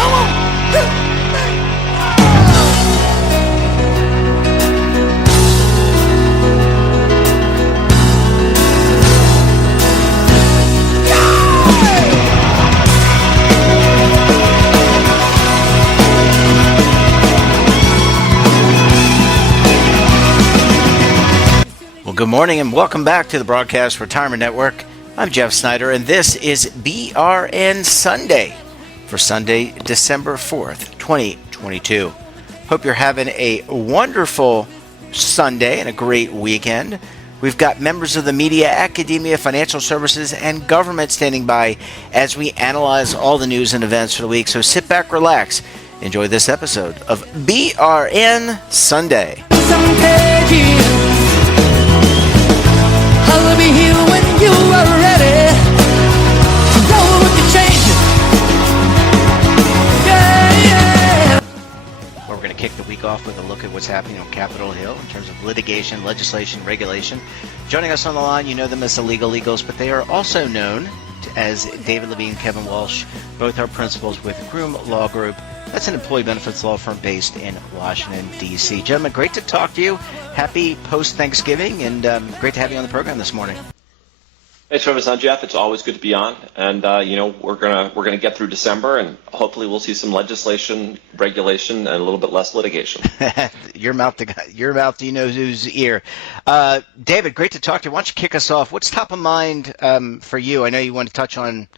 Come on. Well, good morning and welcome back to the Broadcast Retirement Network. I'm Jeff Snyder, and this is BRN Sunday for Sunday, December 4th, 2022. Hope you're having a wonderful Sunday and a great weekend. We've got members of the media, academia, financial services, and government standing by as we analyze all the news and events for the week. So sit back, relax, enjoy this episode of BRN Sunday. I'll be here when you are ready. Roll with the changes. Yeah, yeah. We're going to kick the week off with a look at what's happening on Capitol Hill in terms of litigation, legislation, regulation. Joining us on the line, you know them as the Legal Eagles, but they are also known as David Levine, Kevin Walsh. Both are principals with Groom Law Group. That's an employee benefits law firm based in Washington, D.C. Gentlemen, great to talk to you. Happy post-Thanksgiving, and great to have you on the program this morning. Thanks for having us on, Jeff. It's always good to be on, and we're gonna get through December, and hopefully we'll see some legislation, regulation, and a little bit less litigation. Your mouth to you know whose ear. David, great to talk to you. Why don't you kick us off? What's top of mind for you? I know you want to touch on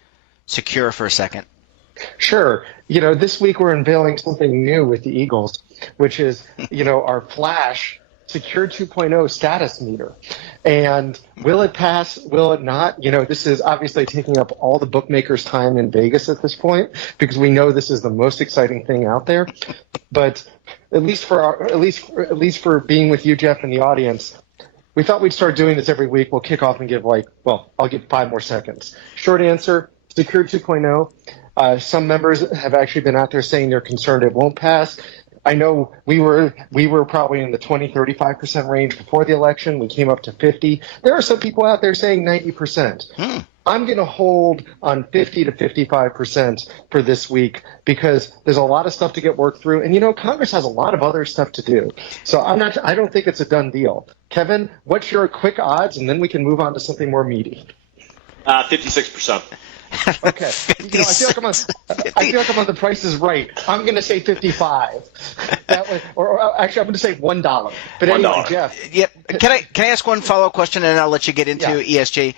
Secure for a second. Sure. This week we're unveiling something new with the Eagles, which is, our Flash Secure 2.0 status meter. And will it pass? Will it not? This is obviously taking up all the bookmakers' time in Vegas at this point, because we know this is the most exciting thing out there. But at least for being with you, Jeff, and the audience, we thought we'd start doing this every week. We'll kick off and give I'll give 5 more seconds. Short answer, Secure 2.0. Some members have actually been out there saying they're concerned it won't pass. I know we were probably in the 20-35% range before the election. We came up to 50. There are some people out there saying 90%. I'm going to hold on 50 to 55% for this week because there's a lot of stuff to get worked through, and Congress has a lot of other stuff to do. So I don't think it's a done deal. Kevin, what's your quick odds, and then we can move on to something more meaty. 56%. Okay. I feel like I'm on The Price is Right. I'm going to say 55. That way, or actually, I'm going to say $1. But anyway, Jeff. Yeah. Can I ask one follow-up question, and I'll let you get into ESG?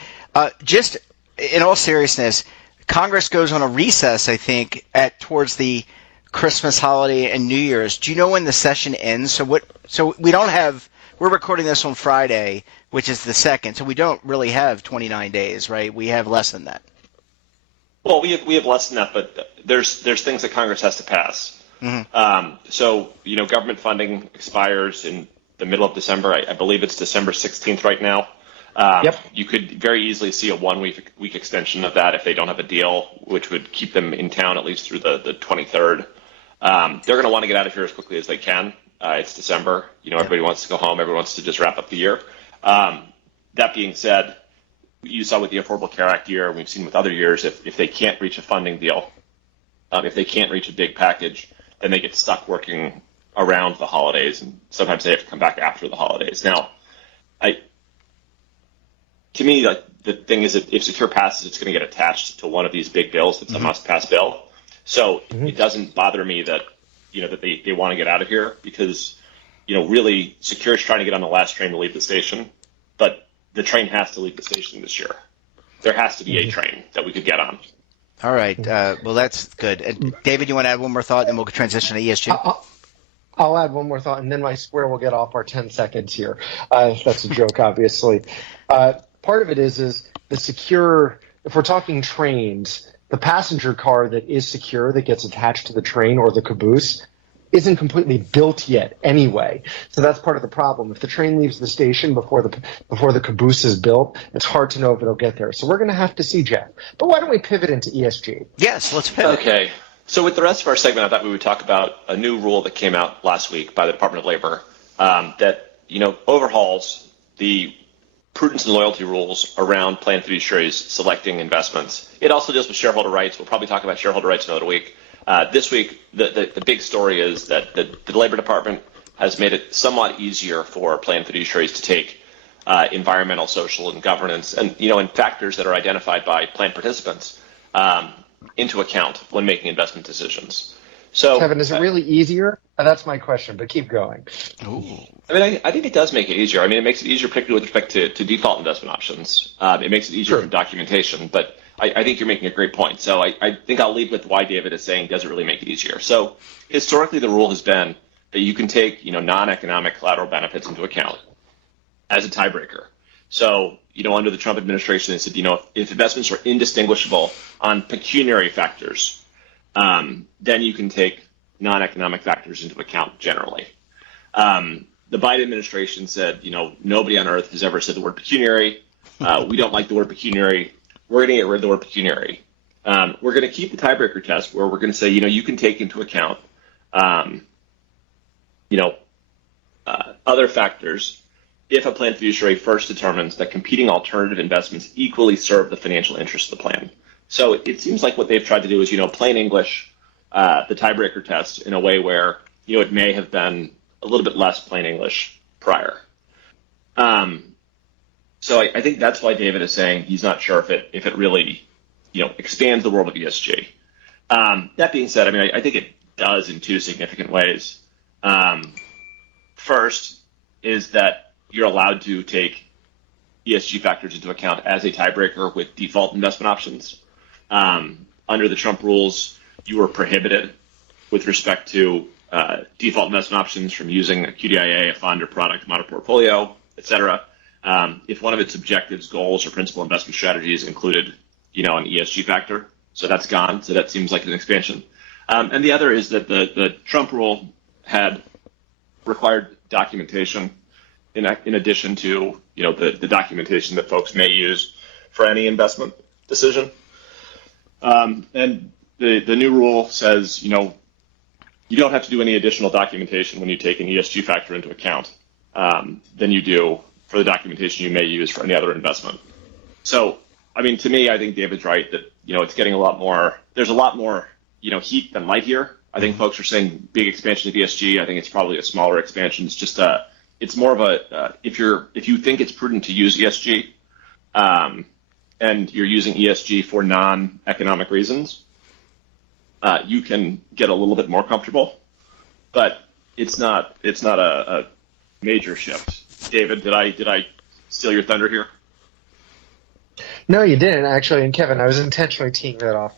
Just in all seriousness, Congress goes on a recess, I think, towards the Christmas holiday and New Year's. Do you know when the session ends? So we don't have. We're recording this on Friday, which is the 2nd. So we don't really have 29 days, right? We have less than that. Well, we have less than that, but there's things that Congress has to pass. Mm-hmm. So government funding expires in the middle of December. I believe it's December 16th right now. Yep. You could very easily see a 1 week extension of that if they don't have a deal, which would keep them in town at least through the 23rd. They're going to want to get out of here as quickly as they can. It's December. Everybody wants to go home. Everyone wants to just wrap up the year. That being said, you saw with the Affordable Care Act year, we've seen with other years, if they can't reach a funding deal, if they can't reach a big package, then they get stuck working around the holidays, and sometimes they have to come back after the holidays. Now, to me, the thing is that if Secure passes, it's going to get attached to one of these big bills. It's a must-pass bill. So it doesn't bother me that that they want to get out of here because really Secure is trying to get on the last train to leave the station, but the train has to leave the station this year. There has to be a train that we could get on. All right. Well, that's good. David, you want to add one more thought, and we'll transition to ESG? I'll add one more thought, and then my square will get off our 10 seconds here. That's a joke, obviously. Part of it is the Secure, if we're talking trains, the passenger car that is Secure that gets attached to the train or the caboose isn't completely built yet anyway. So that's part of the problem. If the train leaves the station before the caboose is built, it's hard to know if it'll get there. So we're going to have to see, Jeff. But why don't we pivot into ESG? Yes, let's pivot. Okay. So with the rest of our segment, I thought we would talk about a new rule that came out last week by the Department of Labor that overhauls the prudence and loyalty rules around plan fiduciaries selecting investments. It also deals with shareholder rights. We'll probably talk about shareholder rights another week. This week, the big story is that the Labor Department has made it somewhat easier for plan fiduciaries to take environmental, social, and governance, and and factors that are identified by plan participants into account when making investment decisions. So, Kevin, is it really easier? That's my question, but keep going. Ooh. I think it does make it easier. It makes it easier, particularly with respect to default investment options. It makes it easier for documentation, but I think you're making a great point. So I think I'll lead with why David is saying does it really make it easier. So historically, the rule has been that you can take non-economic collateral benefits into account as a tiebreaker. So under the Trump administration, they said if investments are indistinguishable on pecuniary factors, then you can take non-economic factors into account generally. The Biden administration said, nobody on earth has ever said the word pecuniary. We don't like the word pecuniary. We're going to get rid of the word pecuniary. We're going to keep the tiebreaker test where we're going to say, you can take into account, other factors if a plan fiduciary first determines that competing alternative investments equally serve the financial interests of the plan. So it seems like what they've tried to do is, plain English, the tiebreaker test in a way where, it may have been a little bit less plain English prior. So I think that's why David is saying he's not sure if it really, expands the world of ESG. That being said, I think it does in two significant ways. First is that you're allowed to take ESG factors into account as a tiebreaker with default investment options. Under the Trump rules, you were prohibited with respect to default investment options from using a QDIA, a fund or product, model portfolio, et cetera, if one of its objectives, goals, or principal investment strategies included, an ESG factor. So that's gone. So that seems like an expansion. And the other is that the Trump rule had required documentation in addition to, the documentation that folks may use for any investment decision. And the new rule says, you don't have to do any additional documentation when you take an ESG factor into account than you do for the documentation you may use for any other investment. So, to me, I think David's right that, it's getting there's a lot more, heat than light here. I think folks are saying big expansion of ESG. I think it's probably a smaller expansion. It's just it's more of a, if you think it's prudent to use ESG and you're using ESG for non-economic reasons, you can get a little bit more comfortable, but it's not a major shift. David, did I steal your thunder here? No, you didn't, actually. And Kevin, I was intentionally teeing that off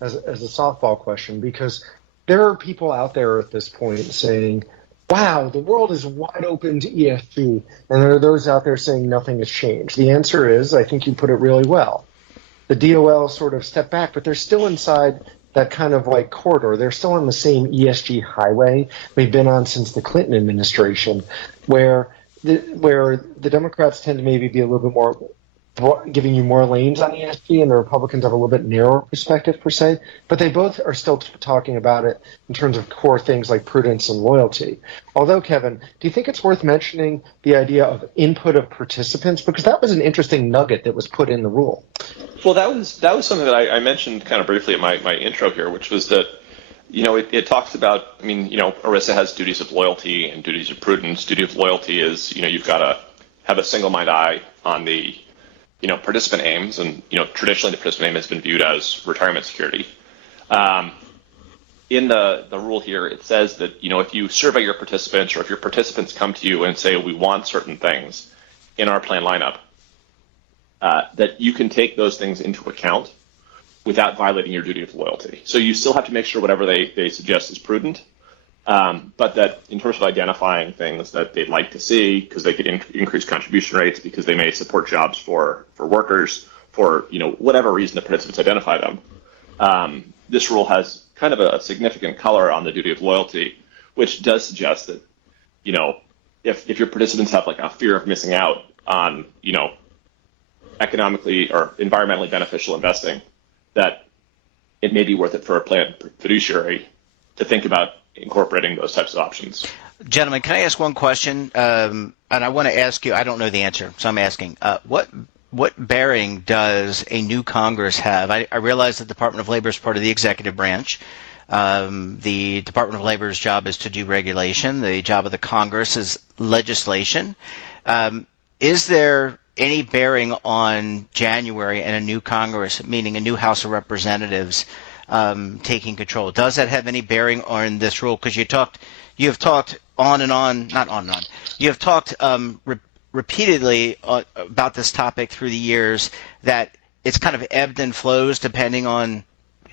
as a softball question because there are people out there at this point saying, wow, the world is wide open to ESG. And there are those out there saying nothing has changed. The answer is, I think you put it really well. The DOL sort of stepped back, but they're still inside that kind of like corridor. They're still on the same ESG highway we've been on since the Clinton administration, where the Democrats tend to maybe be a little bit more giving you more lanes on ESG, and the Republicans have a little bit narrower perspective per se, but they both are still talking about it in terms of core things like prudence and loyalty. Although, Kevin, do you think it's worth mentioning the idea of input of participants? Because that was an interesting nugget that was put in the rule. Well, that was something that I mentioned kind of briefly in my intro here, which was that, it talks about, ERISA has duties of loyalty and duties of prudence. Duty of loyalty is, you've got to have a single-minded eye on the participant aims, and traditionally the participant aim has been viewed as retirement security. In the rule here, it says that if you survey your participants, or if your participants come to you and say we want certain things in our plan lineup, that you can take those things into account without violating your duty of loyalty. So you still have to make sure whatever they suggest is prudent, but that in terms of identifying things that they'd like to see, because they could increase contribution rates, because they may support jobs for workers, for whatever reason the participants identify them, this rule has kind of a significant color on the duty of loyalty, which does suggest that if your participants have like a fear of missing out on economically or environmentally beneficial investing, that it may be worth it for a plan fiduciary to think about incorporating those types of options. Gentlemen, can I ask one question? And I want to ask you, I don't know the answer, so I'm asking, what bearing does a new Congress have? I realize the Department of Labor is part of the executive branch. The Department of Labor's job is to do regulation. The job of the Congress is legislation. Is there any bearing on January and a new Congress, meaning a new House of Representatives taking control? Does that have any bearing on this rule? Because you have talked on and on, not on and on. You have talked repeatedly about this topic through the years, that it's kind of ebbed and flows depending on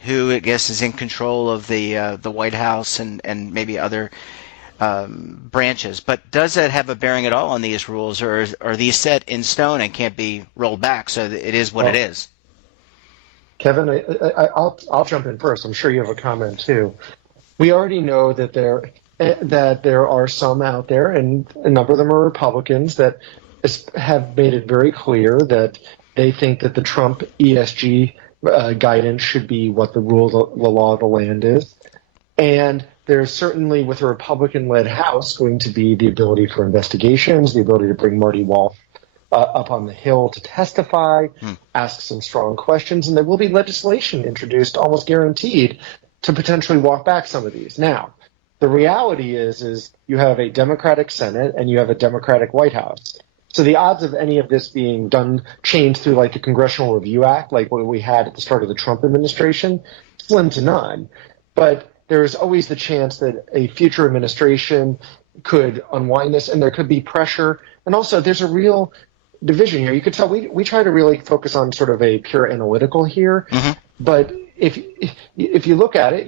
who, I guess, is in control of the White House and maybe other branches. But does that have a bearing at all on these rules, or are these set in stone and can't be rolled back, so that it is what it is? Kevin, I'll jump in first. I'm sure you have a comment too. We already know that there are some out there, and a number of them are Republicans, that have made it very clear that they think that the Trump ESG guidance should be what the law of the land is. And there's certainly, with a Republican-led House, going to be the ability for investigations, the ability to bring Marty Walsh up on the Hill to testify, ask some strong questions, and there will be legislation introduced, almost guaranteed, to potentially walk back some of these. Now, the reality is you have a Democratic Senate and you have a Democratic White House. So the odds of any of this being changed through like the Congressional Review Act, like what we had at the start of the Trump administration, slim to none. But there's always the chance that a future administration could unwind this, and there could be pressure. And also, there's a real division here. You could tell we try to really focus on sort of a pure analytical here. But if you look at it,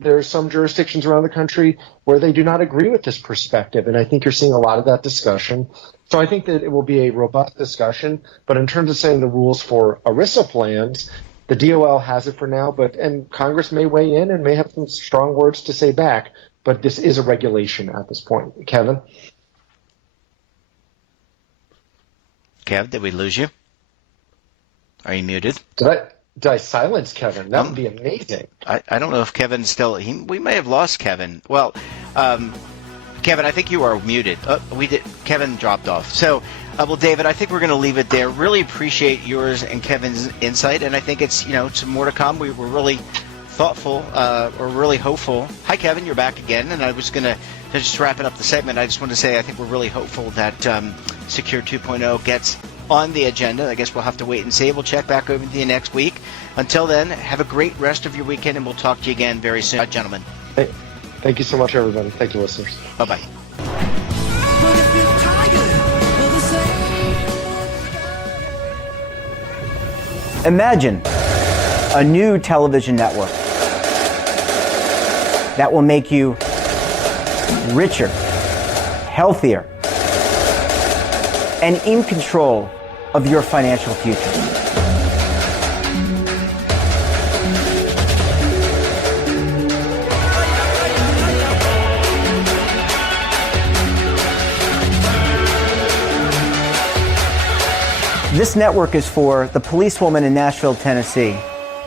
there's some jurisdictions around the country where they do not agree with this perspective, and I think you're seeing a lot of that discussion. So I think that it will be a robust discussion. But in terms of setting the rules for ERISA plans, the DOL has it for now, and Congress may weigh in and may have some strong words to say back. But this is a regulation at this point. Kevin? Kev, did we lose you? Are you muted? Did I silence Kevin? That would be amazing. I don't know if Kevin's still. We may have lost Kevin. Well, Kevin, I think you are muted. Kevin dropped off. So, well, David, I think we're going to leave it there. Really appreciate yours and Kevin's insight, and I think it's some more to come. We're really thoughtful, or really hopeful. Hi, Kevin, you're back again, and I was going to just wrapping up the segment. I just want to say I think we're really hopeful that Secure 2.0 gets on the agenda. I guess we'll have to wait and see. We'll check back over to you next week. Until then, have a great rest of your weekend, and we'll talk to you again very soon. Gentlemen. Hey, thank you so much, everybody. Thank you, listeners. Bye-bye. But if you're tired of the same. Imagine a new television network that will make you richer, healthier, and in control of your financial future. This network is for the policewoman in Nashville, Tennessee,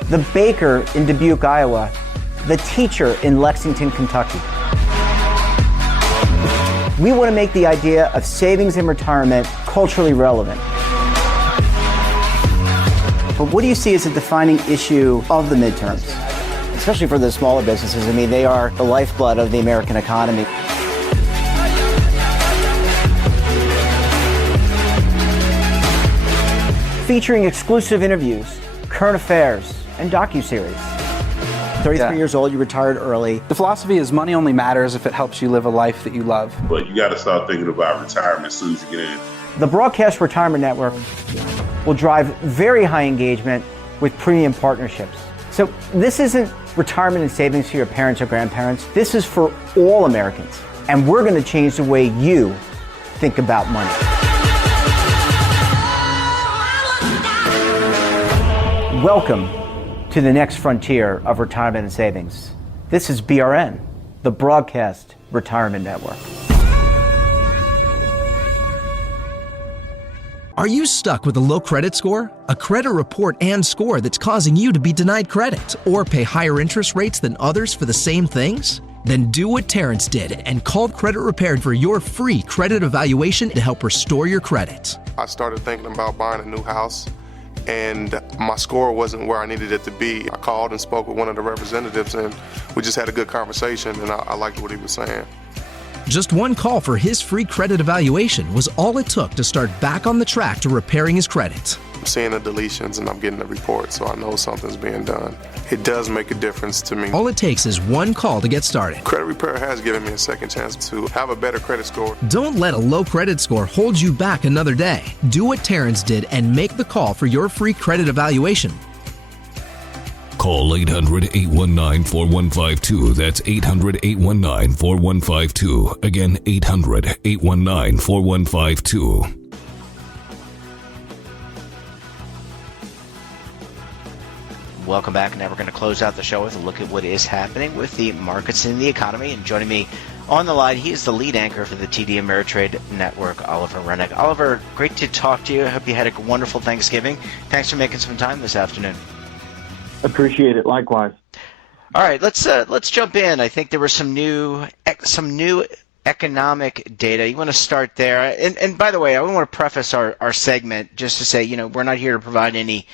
the baker in Dubuque, Iowa, the teacher in Lexington, Kentucky. We want to make the idea of savings and retirement culturally relevant. But what do you see as a defining issue of the midterms? Especially for the smaller businesses. I mean, they are the lifeblood of the American economy. Featuring exclusive interviews, current affairs, and docuseries. 33 years old, you retired early. The philosophy is money only matters if it helps you live a life that you love. But you got to start thinking about retirement as soon as you get in. The Broadcast Retirement Network will drive very high engagement with premium partnerships. So this isn't retirement and savings for your parents or grandparents. This is for all Americans. And we're going to change the way you think about money. Welcome to the next frontier of retirement and savings. This is BRN, the Broadcast Retirement Network. Are you stuck with a low credit score? A credit report and score that's causing you to be denied credit or pay higher interest rates than others for the same things? Then do what Terrence did and call Credit Repaired for your free credit evaluation to help restore your credit. I started thinking about buying a new house, and my score wasn't where I needed it to be. I called and spoke with one of the representatives, and we just had a good conversation, and I liked what he was saying. Just one call for his free credit evaluation was all it took to start back on the track to repairing his credit. I'm seeing the deletions and I'm getting the report, so I know something's being done. It does make a difference to me. All it takes is one call to get started. Credit repair has given me a second chance to have a better credit score. Don't let a low credit score hold you back another day. Do what Terrence did and make the call for your free credit evaluation. Call 800-819-4152. That's 800-819-4152. Again, 800-819-4152. Welcome back. Now we're going to close out the show with a look at what is happening with the markets and the economy. And joining me on the line, he is the lead anchor for the TD Ameritrade Network, Oliver Rennick. Oliver, great to talk to you. I hope you had a wonderful Thanksgiving. Thanks for making some time this afternoon. Appreciate it. Likewise. All right, let's jump in. I think there was some new economic data. You want to start there? And by the way, I want to preface our segment just to say, we're not here to provide any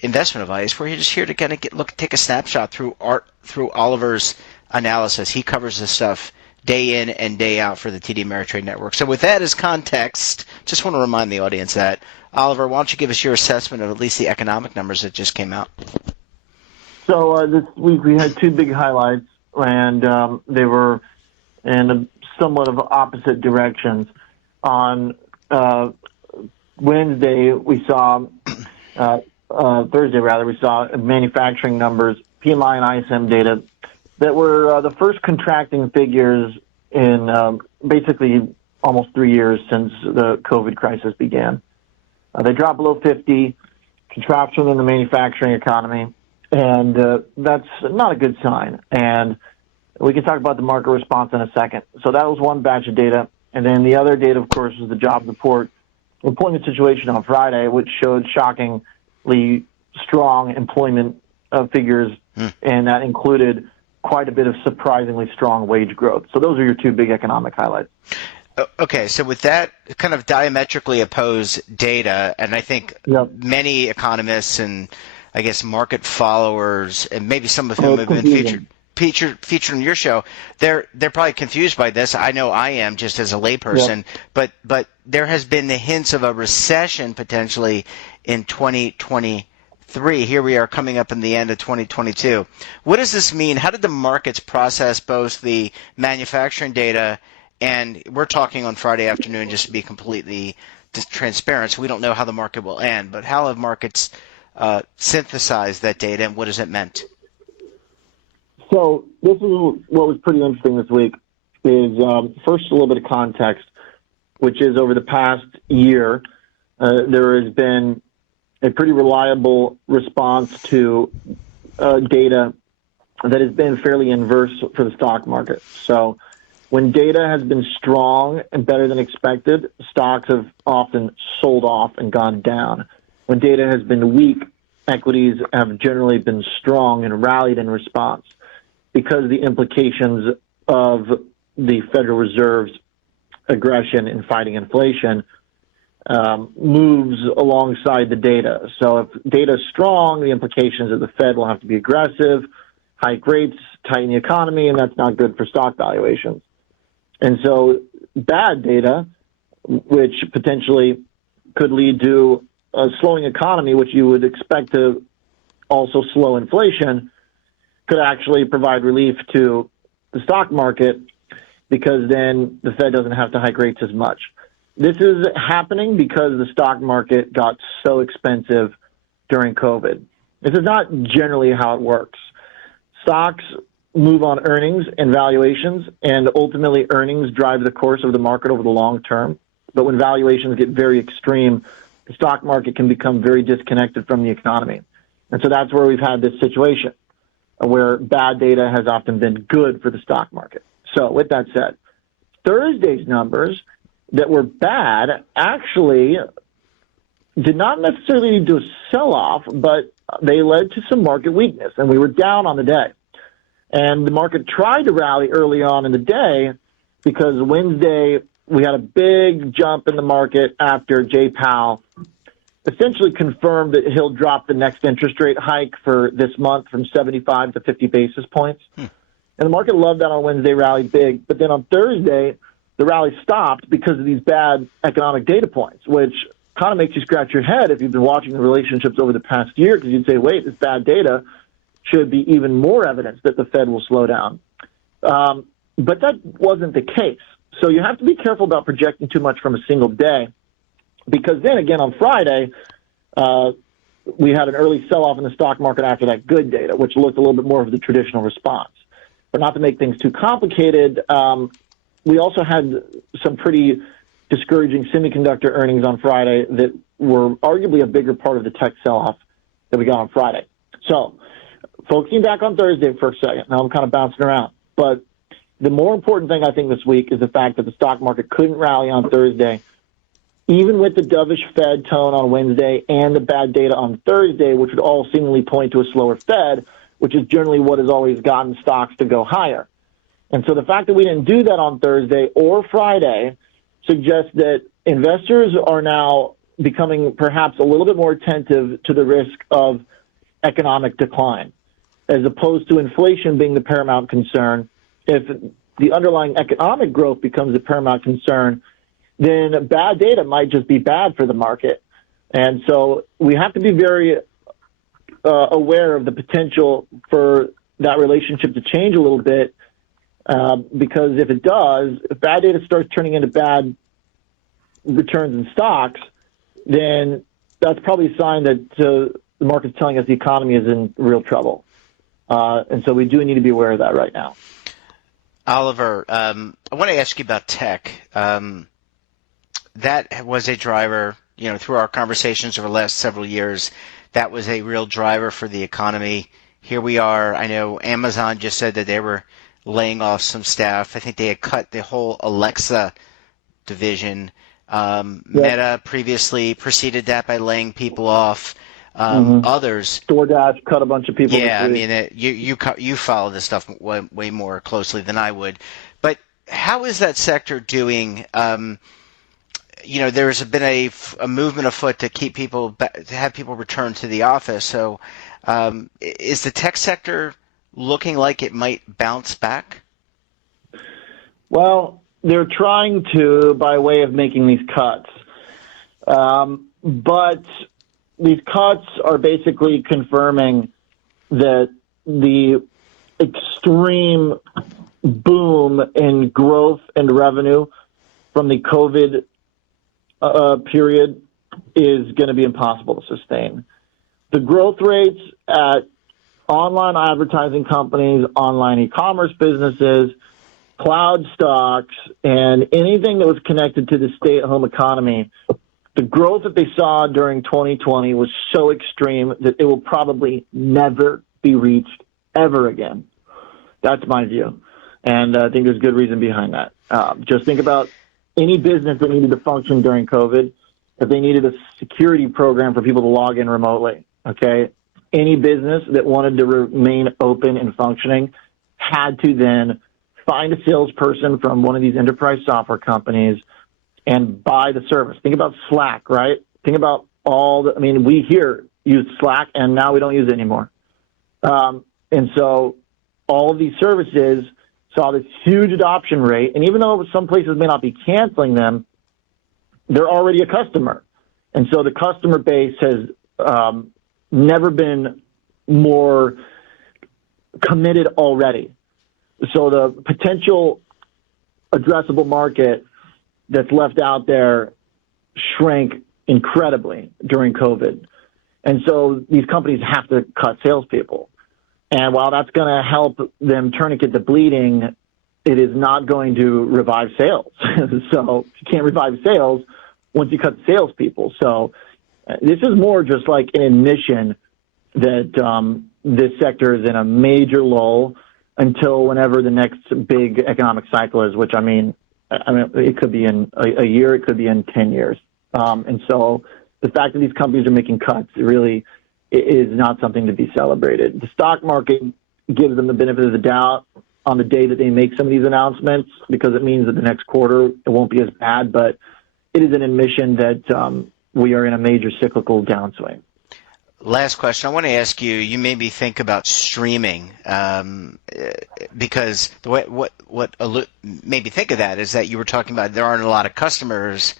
investment advice. We're just here to kind of take a snapshot through Oliver's analysis. He covers this stuff day in and day out for the TD Ameritrade Network. So with that as context, just want to remind the audience that, Oliver, why don't you give us your assessment of at least the economic numbers that just came out? So this week we had two big highlights, and they were in somewhat of opposite directions. On Wednesday, we saw Thursday, we saw manufacturing numbers, PMI and ISM data that were the first contracting figures in basically almost 3 years since the COVID crisis began. They dropped below 50, contraction in the manufacturing economy, and that's not a good sign. And we can talk about the market response in a second. So that was one batch of data. And then the other data, of course, was the jobs report employment situation on Friday, which showed shockingly strong employment figures, and that included quite a bit of surprisingly strong wage growth. So those are your two big economic highlights. Okay, so with that kind of diametrically opposed data, and I think many economists and I guess market followers, and maybe some of whom have been featured on your show, they're probably confused by this. I know I am, just as a layperson. But there has been the hints of a recession potentially in 2023. Here we are coming up in the end of 2022. What does this mean? How did the markets process both the manufacturing data, and we're talking on Friday afternoon just to be completely transparent, so we don't know how the market will end, but how have markets synthesized that data, and what has it meant? So this is what was pretty interesting this week is first a little bit of context, which is over the past year, there has been a pretty reliable response to data that has been fairly inverse for the stock market. So when data has been strong and better than expected, stocks have often sold off and gone down. When data has been weak, equities have generally been strong and rallied in response because of the implications of the Federal Reserve's aggression in fighting inflation moves alongside the data. So if data is strong, the implications of the Fed will have to be aggressive, hike rates, tighten the economy, and that's not good for stock valuations. And so bad data, which potentially could lead to a slowing economy, which you would expect to also slow inflation, could actually provide relief to the stock market because then the Fed doesn't have to hike rates as much. This is happening because the stock market got so expensive during COVID. This is not generally how it works. Stocks move on earnings and valuations, and ultimately earnings drive the course of the market over the long term. But when valuations get very extreme, the stock market can become very disconnected from the economy. And so that's where we've had this situation where bad data has often been good for the stock market. So with that said, Thursday's numbers that were bad actually did not necessarily lead to a sell-off, but they led to some market weakness, and we were down on the day. And the market tried to rally early on in the day because Wednesday we had a big jump in the market after Jay Powell essentially confirmed that he'll drop the next interest rate hike for this month from 75 to 50 basis points. And the market loved that on Wednesday, rallied big. But then on Thursday, the rally stopped because of these bad economic data points, which kind of makes you scratch your head if you've been watching the relationships over the past year, because you'd say, wait, this bad data should be even more evidence that the Fed will slow down. But that wasn't the case. So you have to be careful about projecting too much from a single day, because then again on Friday, we had an early sell-off in the stock market after that good data, which looked a little bit more of the traditional response. But not to make things too complicated, we also had some pretty discouraging semiconductor earnings on Friday that were arguably a bigger part of the tech sell-off that we got on Friday. So focusing back on Thursday for a second, now I'm kind of bouncing around, but the more important thing I think this week is the fact that the stock market couldn't rally on Thursday, even with the dovish Fed tone on Wednesday and the bad data on Thursday, which would all seemingly point to a slower Fed, which is generally what has always gotten stocks to go higher. And so the fact that we didn't do that on Thursday or Friday suggests that investors are now becoming perhaps a little bit more attentive to the risk of economic decline, as opposed to inflation being the paramount concern. If the underlying economic growth becomes the paramount concern, then bad data might just be bad for the market. And so we have to be very aware of the potential for that relationship to change a little bit, because if it does, if bad data starts turning into bad returns in stocks, then that's probably a sign that the market's telling us the economy is in real trouble. And so we do need to be aware of that right now. Oliver, I want to ask you about tech. That was a driver, through our conversations over the last several years. That was a real driver for the economy. Here we are. I know Amazon just said that they were laying off some staff. I think they had cut the whole Alexa division. Meta previously preceded that by laying people off. Others. DoorDash cut a bunch of people. Yeah, I mean, you follow this stuff way more closely than I would. But how is that sector doing? There's been a movement afoot to keep people to have people return to the office. So, is the tech sector looking like it might bounce back? Well, they're trying to by way of making these cuts, but these cuts are basically confirming that the extreme boom in growth and revenue from the COVID period is going to be impossible to sustain. The growth rates at online advertising companies, online e-commerce businesses, cloud stocks, and anything that was connected to the stay-at-home economy, the growth that they saw during 2020 was so extreme that it will probably never be reached ever again. That's my view. And I think there's good reason behind that. Just think about any business that needed to function during COVID, if they needed a security program for people to log in remotely, okay? Any business that wanted to remain open and functioning had to then find a salesperson from one of these enterprise software companies and buy the service. Think about Slack, right? Think about we here use Slack and now we don't use it anymore. And so all of these services saw this huge adoption rate. And even though some places may not be canceling them, they're already a customer. And so the customer base has never been more committed already. So the potential addressable market that's left out there shrank incredibly during COVID. And so these companies have to cut salespeople. And while that's going to help them tourniquet the bleeding, it is not going to revive sales. So you can't revive sales once you cut salespeople. So this is more just like an admission that this sector is in a major lull until whenever the next big economic cycle is, which I mean, it could be in a year, it could be in 10 years. And so the fact that these companies are making cuts really is not something to be celebrated. The stock market gives them the benefit of the doubt on the day that they make some of these announcements, because it means that the next quarter it won't be as bad, but it is an admission that we are in a major cyclical downswing. Last question. I want to ask you, you made me think about streaming, because what made me think of that is that you were talking about there aren't a lot of customers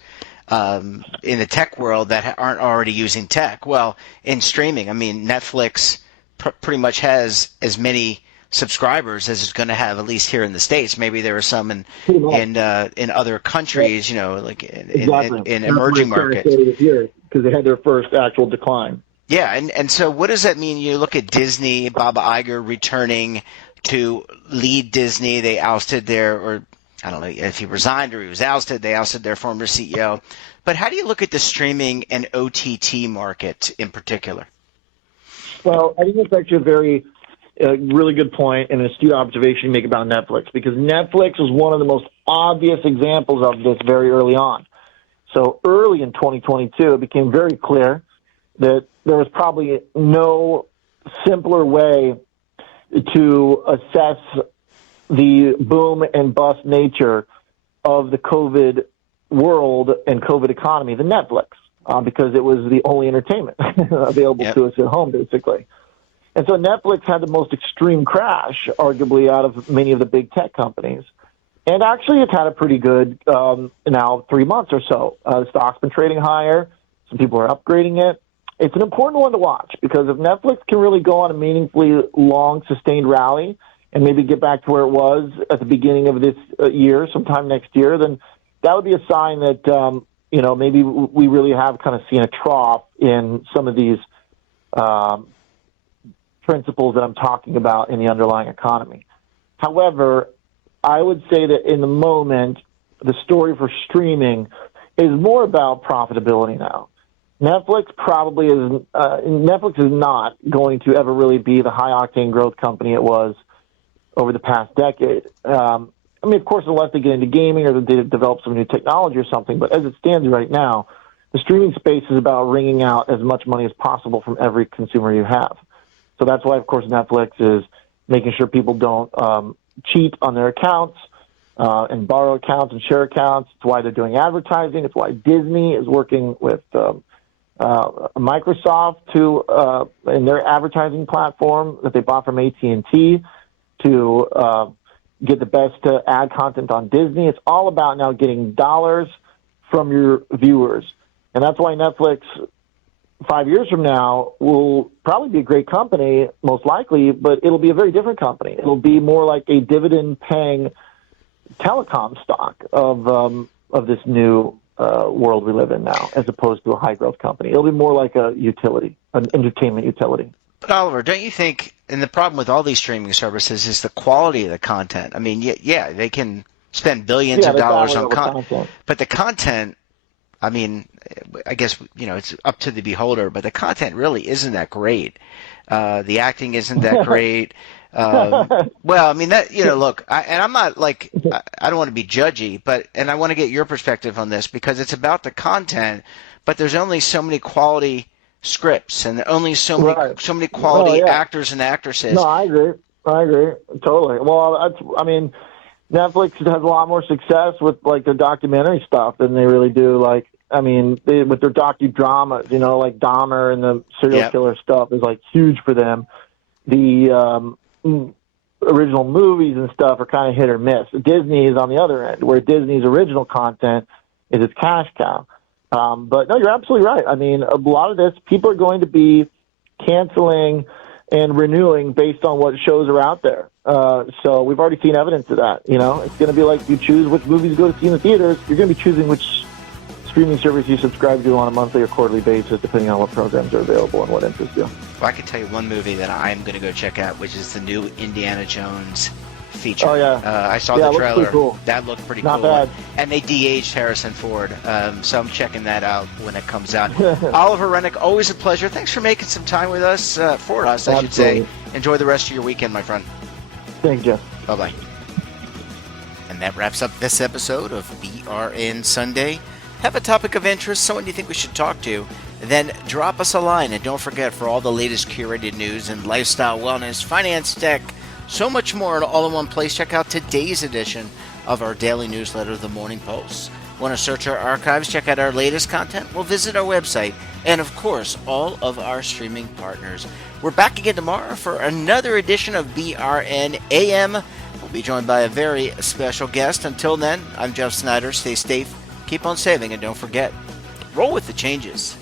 in the tech world that aren't already using tech. Well, in streaming, I mean, Netflix pretty much has as many subscribers as it's going to have, at least here in the States. Maybe there are some in other countries, like in emerging markets. Because they had their first actual decline. Yeah, and so what does that mean? You look at Disney, Bob Iger returning to lead Disney. They ousted or I don't know if he resigned or he was ousted. They ousted their former CEO. But how do you look at the streaming and OTT market in particular? Well, I think that's actually a very really good point and an astute observation you make about Netflix, because Netflix was one of the most obvious examples of this very early on. So early in 2022, it became very clear that there was probably no simpler way to assess the boom and bust nature of the COVID world and COVID economy than Netflix, because it was the only entertainment available to us at home, basically. And so Netflix had the most extreme crash, arguably, out of many of the big tech companies. And actually, it's had a pretty good, now 3 months or so. The stock's been trading higher. Some people are upgrading it. It's an important one to watch, because if Netflix can really go on a meaningfully long, sustained rally and maybe get back to where it was at the beginning of this year, sometime next year, then that would be a sign that, maybe we really have kind of seen a trough in some of these principles that I'm talking about in the underlying economy. However, I would say that in the moment, the story for streaming is more about profitability now. Netflix is not going to ever really be the high-octane growth company it was over the past decade. Of course, unless they get into gaming or they develop some new technology or something, but as it stands right now, the streaming space is about wringing out as much money as possible from every consumer you have. So that's why, of course, Netflix is making sure people don't cheat on their accounts and borrow accounts and share accounts. It's why they're doing advertising. It's why Disney is working with Microsoft in their advertising platform that they bought from AT&T to get the best ad content on Disney. It's all about now getting dollars from your viewers. And that's why Netflix 5 years from now will probably be a great company, most likely, but it'll be a very different company. It'll be more like a dividend-paying telecom stock of this new world we live in now, as opposed to a high-growth company. It'll be more like a utility, an entertainment utility. But Oliver, don't you think, and the problem with all these streaming services is the quality of the content. I mean, yeah, they can spend billions of dollars on content, but the content, I mean, I guess, it's up to the beholder, but the content really isn't that great. The acting isn't that great. Well, I mean, look, I'm not like, I don't want to be judgy, and I want to get your perspective on this, because it's about the content, but there's only so many quality scripts and only so many quality actors and actresses. No, I agree totally. Well, Netflix has a lot more success with like the documentary stuff than they really do with their docudramas, like Dahmer and the serial killer stuff is like huge for them. The original movies and stuff are kind of hit or miss. Disney is on the other end, where Disney's original content is its cash cow. But no, you're absolutely right. I mean, a lot of this, people are going to be canceling and renewing based on what shows are out there. So we've already seen evidence of that. It's going to be like you choose which movies to go to see in the theaters. You're going to be choosing which streaming service you subscribe to on a monthly or quarterly basis, depending on what programs are available and what interests you. Well, I can tell you one movie that I'm going to go check out, which is the new Indiana Jones feature. Oh, yeah. I saw the trailer. Pretty cool. That looked pretty Not cool. bad. And they de-aged Harrison Ford, so I'm checking that out when it comes out. Oliver Rennick, always a pleasure. Thanks for making some time with us, I should say. Enjoy the rest of your weekend, my friend. Thanks, Jeff. Bye-bye. And that wraps up this episode of BRN Sunday. Have a topic of interest, someone you think we should talk to, then drop us a line. And don't forget, for all the latest curated news and lifestyle, wellness, finance, tech, so much more all in one place, check out today's edition of our daily newsletter, The Morning Post. Want to search our archives, check out our latest content? Well, visit our website and, of course, all of our streaming partners. We're back again tomorrow for another edition of BRN AM. We'll be joined by a very special guest. Until then, I'm Jeff Snyder. Stay safe, keep on saving, and don't forget, roll with the changes.